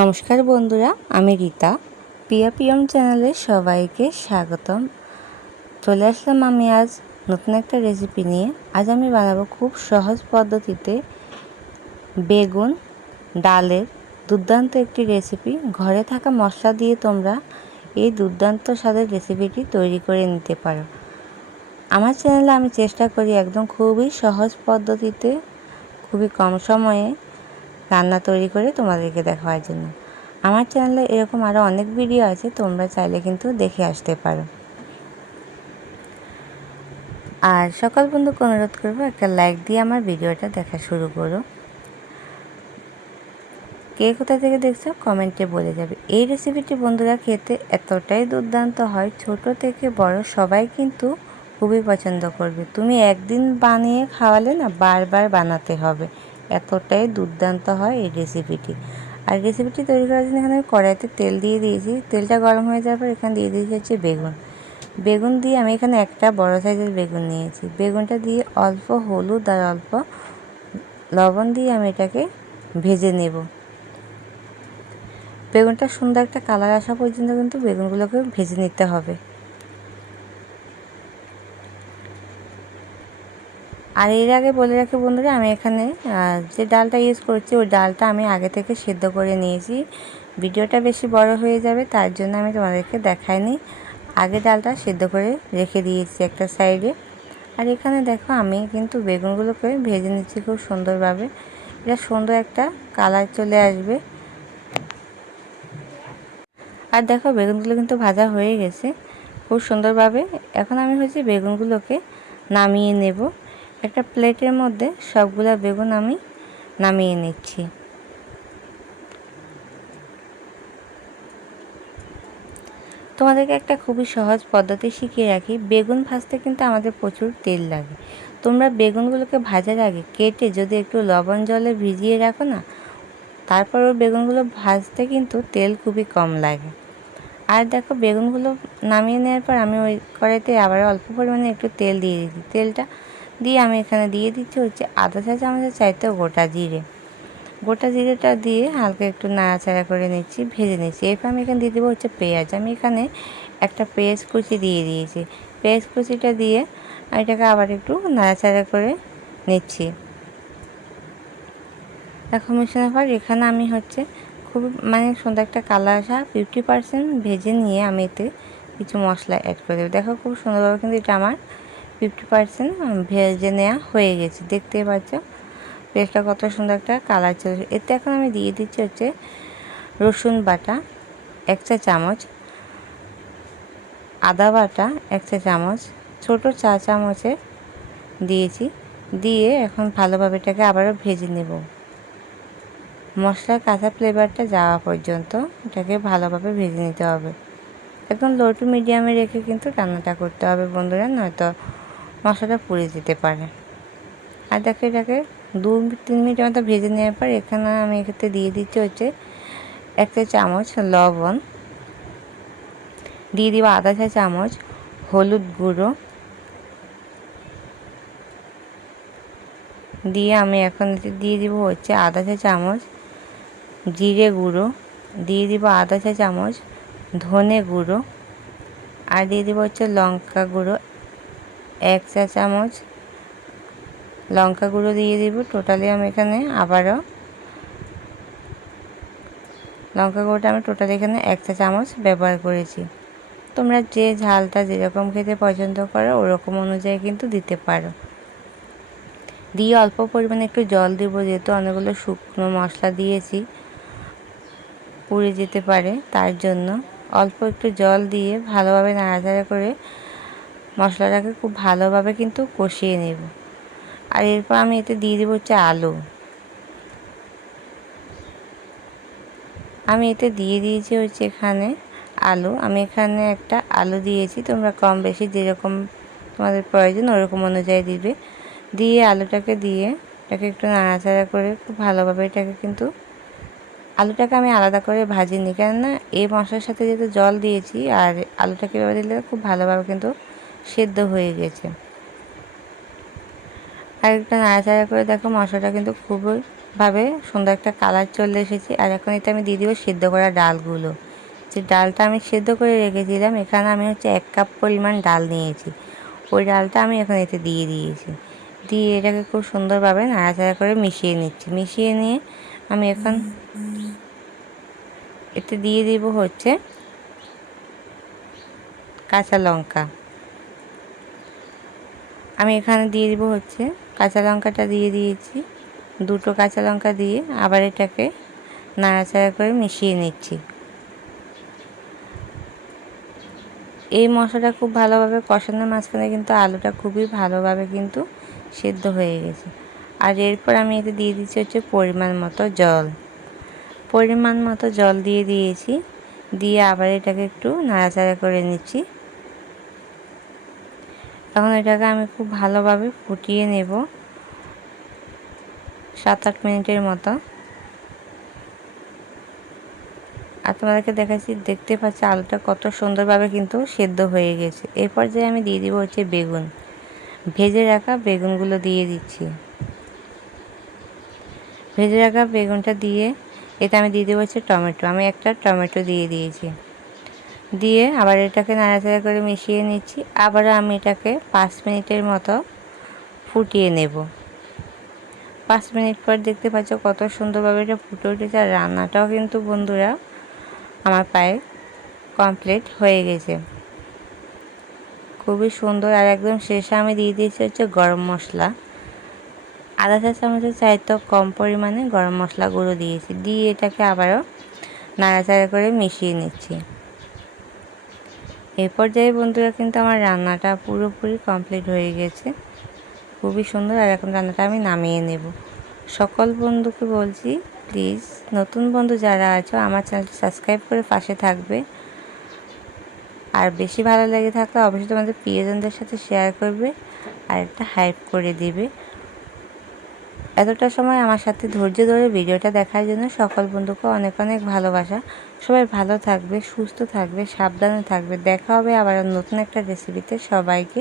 নমস্কার বন্ধুরা, আমি রীতা। পিয়া পিএম চ্যানেলে সবাইকে স্বাগতম। চলে আসলাম আমি আজ নতুন একটা রেসিপি নিয়ে। আজ আমি বানাবো খুব সহজ পদ্ধতিতে বেগুন ডালের দুর্দান্ত একটি রেসিপি। ঘরে থাকা মশলা দিয়ে তোমরা এই দুর্দান্ত স্বাদের রেসিপিটি তৈরি করে নিতে পারো। আমার চ্যানেলে আমি চেষ্টা করি একদম খুবই সহজ পদ্ধতিতে খুবই কম সময়ে রান্না তৈরি করে তোমাদেরকে দেখাবার জন্য। আমার চ্যানেলে এরকম আরও অনেক ভিডিও আছে, তোমরা চাইলে কিন্তু দেখে আসতে পারো। আর সকল বন্ধুকে অনুরোধ করবো একটা লাইক দিয়ে আমার ভিডিওটা দেখা শুরু করো। কে কোথা থেকে দেখছো কমেন্টে বলে যাবে। এই রেসিপিটি বন্ধুরা খেতে এতটাই দুর্দান্ত হয়, ছোট থেকে বড় সবাই কিন্তু খুবই পছন্দ করবে। তুমি একদিন বানিয়ে খাওয়ালে না বারবার বানাতে হবে, এতটাই দুর্দান্ত হয় এই রেসিপিটি। আর রেসিপিটি তৈরি করার জন্য এখানে আমি কড়াইতে তেল দিয়ে দিয়েছি। তেলটা গরম হয়ে যাওয়ার পর এখানে দিয়ে দিয়েছি হচ্ছে বেগুন দিয়ে আমি এখানে একটা বড় সাইজের বেগুন নিয়েছি। বেগুনটা দিয়ে অল্প হলুদ আর অল্প লবণ দিয়ে আমি এটাকে ভেজে নেব। বেগুনটা সুন্দর একটা কালার আসা পর্যন্ত কিন্তু বেগুনগুলোকে ভেজে নিতে হবে। আর এর আগে বলে রাখি বন্ধুরা, আমি এখানে যে ডালটা ইউজ করছি ওই ডালটা আমি আগে থেকে সেদ্ধ করে নিয়েছি। ভিডিওটা বেশি বড় হয়ে যাবে, তার জন্য আমি তোমাদেরকে দেখাইনি। আগে ডালটা সেদ্ধ করে রেখে দিয়েছি একটা সাইডে। আর এখানে দেখো আমি কিন্তু বেগুনগুলোকে ভেজে নিচ্ছি খুব সুন্দরভাবে। এটা সুন্দর একটা কালার চলে আসবে। আর দেখো বেগুনগুলো কিন্তু ভাজা হয়ে গেছে খুব সুন্দরভাবে। এখন আমি বেগুনগুলোকে নামিয়ে নেব। একটা প্লেটের মধ্যে সবগুলা বেগুন আমি নামিয়ে নিচ্ছি। তোমাদেরকে একটা খুবই সহজ পদ্ধতি শিখিয়ে রাখি। বেগুন ভাজতে কিন্তু আমাদের প্রচুর তেল লাগে। তোমরা বেগুনগুলোকে ভাজার আগে কেটে যদি একটু লবণ জলে ভিজিয়ে রাখো না, তারপরও বেগুনগুলো ভাজতে কিন্তু তেল খুবই কম লাগে। আর দেখো বেগুনগুলো নামিয়ে নেওয়ার পর আমি ওই কড়াইতে আবার অল্প পরিমাণে একটু তেল দিয়ে দিচ্ছি। তেলটা দিয়ে আমি এখানে দিয়ে দিচ্ছি হচ্ছে আধা চা চামচের চাইতেও গোটা জিরেটা দিয়ে হালকা একটু নাড়াচাড়া করে নিচ্ছি, ভেজে নিচ্ছি। এরপর আমি এখানে দিয়ে দেবো হচ্ছে পেঁয়াজ। আমি এখানে একটা পেঁয়াজ কুচি দিয়ে দিয়েছি। পেঁয়াজ কুচিটা দিয়ে এটাকে আবার একটু নাড়াচাড়া করে নিচ্ছি। দেখো মেশানোর পর এখানে আমি খুব সুন্দর একটা কালার আসা 50% ভেজে নিয়ে আমি এতে কিছু মশলা অ্যাড করে দেবো। দেখো খুব সুন্দরভাবে কিন্তু এটা আমার 50% ভেজে নেওয়া হয়ে গেছে। দেখতেই পাচ্ছ পেস্টটা কত সুন্দর একটা কালার চলে। এতে এখন আমি দিয়ে দিচ্ছি হচ্ছে রসুন বাটা 1 চা চামচ, আদা বাটা 1 চা চামচ, ছোটো চা চামচে দিয়েছি। দিয়ে এখন ভালোভাবে এটাকে আবারও ভেজে নেব। মশলার কাঁচা ফ্লেভারটা যাওয়া পর্যন্ত এটাকে ভালোভাবে ভেজে নিতে হবে। একদম লো টু মিডিয়ামে রেখে কিন্তু রান্নাটা করতে হবে বন্ধুরা, নয়তো মশলাটা পুড়ে যেতে পারে। আর দেখো এটাকে 2-3 মিনিটের মতো ভেজে নেওয়ার পর এখানে আমি এক্ষেত্রে দিয়ে দিচ্ছি হচ্ছে 1 চা চামচ লবণ, দিয়ে দিব আধা চা চামচ হলুদ গুঁড়ো, দিয়ে আমি এখন দিয়ে দিব হচ্ছে আধা চা চামচ জিরে গুঁড়ো, দিয়ে দিব আধা চা চামচ ধনে গুঁড়ো, আর দিয়ে দিব হচ্ছে লঙ্কা গুঁড়ো 1 চা চামচ লঙ্কা গুঁড়ো দিয়ে দিব। টোটালি আমি এখানে আবারও লঙ্কা গুঁড়োটা আমি টোটালি এখানে 1 চা চামচ ব্যবহার করেছি। তোমরা যে ঝালটা যেরকম খেতে পছন্দ করো ওরকম অনুযায়ী কিন্তু দিতে পারো। দিয়ে অল্প পরিমাণে একটু জল দিব, যেহেতু অনেকগুলো শুকনো মশলা দিয়েছি পুড়ে যেতে পারে, তার জন্য অল্প একটু জল দিয়ে ভালোভাবে নাড়াচাড়া করে মশলাটাকে খুব ভালোভাবে কিন্তু কষিয়ে নেব। আর এরপর আমি এতে দিয়ে দেবো হচ্ছে আলু। আমি এতে দিয়ে দিয়েছি হচ্ছে এখানে আলু। আমি এখানে একটা আলু দিয়েছি, তোমরা কম বেশি যেরকম তোমাদের প্রয়োজন ওরকম অনুযায়ী দিবে। দিয়ে আলুটাকে দিয়ে এটাকে একটু নাড়াচাড়া করে খুব ভালোভাবে আলুটাকে আমি আলাদা করে ভাজিনি, কেননা এই মশলার সাথে যেহেতু জল দিয়েছি আর আলুটাকে এভাবে দিলে খুব ভালোভাবে কিন্তু সেদ্ধ হয়ে গেছে। আর একটা নাড়াচাড়া করে দেখো মশলাটা কিন্তু খুবই ভাবে সুন্দর একটা কালার চলে এসেছে। আর এখন এটা আমি দিয়ে দিব সিদ্ধ করা ডালগুলো। যে ডালটা আমি সিদ্ধ করে রেখেছিলাম, এখানে আমি হচ্ছে 1 কাপ পরিমাণ ডাল নিয়েছি। ওই ডালটা আমি এখন এতে দিয়ে দিয়েছি। দিয়ে এটাকে খুব সুন্দরভাবে নাড়াচাড়া করে মিশিয়ে নিচ্ছি। মিশিয়ে নিয়ে আমি এখন এতে দিয়ে দিব হচ্ছে কাঁচা লঙ্কা। আমি এখানে দিয়ে দিব হচ্ছে কাঁচা লঙ্কাটা দিয়ে দিয়েছি। 2টো কাঁচা লঙ্কা দিয়ে আবার এটাকে নাড়াচাড়া করে মিশিয়ে নিচ্ছি। এই মশলাটা খুব ভালোভাবে কষানোর মাঝখানে কিন্তু আলুটা খুবই ভালোভাবে কিন্তু সিদ্ধ হয়ে গেছে। আর এরপর আমি এতে দিয়ে দিচ্ছি হচ্ছে পরিমাণ মতো জল। পরিমাণ মতো জল দিয়ে দিয়েছি। দিয়ে আবার এটাকে একটু নাড়াচাড়া করে নিচ্ছি। এখন এটাকে আমি খুব ভালোভাবে ফুটিয়ে নেব 7-8 মিনিটের মতো। আর তোমাদেরকে দেখাচ্ছি, দেখতে পাচ্ছি আলুটা কত সুন্দরভাবে কিন্তু সেদ্ধ হয়ে গেছে। এরপর যে আমি দিয়ে দিব হচ্ছে বেগুন। ভেজে রাখা বেগুনগুলো দিয়ে দিচ্ছি। ভেজে রাখা বেগুনটা দিয়ে এতে আমি দিয়ে দেবো হচ্ছে টমেটো। আমি একটা টমেটো দিয়ে দিয়েছি। দিয়ে আবার এটাকে নাড়াচাড়া করে মিশিয়ে নিচ্ছি। আবারও আমি এটাকে 5 মিনিটের মতো ফুটিয়ে নেব। 5 মিনিট পর দেখতে পাচ্ছ কত সুন্দরভাবে এটা ফুটে উঠেছে। আর রান্নাটাও কিন্তু বন্ধুরা আমার প্রায় কমপ্লিট হয়ে গেছে, খুবই সুন্দর। আর একদম শেষে আমি দিয়ে দিয়েছি হচ্ছে গরম মশলা। আধা চা চামচের চাইতেও কম পরিমাণে গরম মশলা গুঁড়ো দিয়েছি। দিয়ে এটাকে আবারও নাড়াচাড়া করে মিশিয়ে নিচ্ছি। এই পর্যায়ে বন্ধুরা কিন্তু আমার রান্নাটা পুরোপুরি কমপ্লিট হয়ে গেছে, খুবই সুন্দর। আর এখন রান্নাটা আমি নামিয়ে নেব। সকল বন্ধুকে বলছি, প্লিজ নতুন বন্ধু যারা আছো আমার চ্যানেলটি সাবস্ক্রাইব করে পাশে থাকবে। আর বেশি ভালো লেগে থাকলে অবশ্যই তোমাদের প্রিয়জনদের সাথে শেয়ার করবে আর একটা হাইপ করে দিবে। এতটা সময় আমার সাথে ধৈর্য ধরে ভিডিওটা দেখার জন্য সকল বন্ধুকে অনেক অনেক ভালোবাসা। সবাই ভালো থাকবে, সুস্থ থাকবে, সাবধানে থাকবে। দেখা হবে আবার নতুন একটা রেসিপিতে। সবাইকে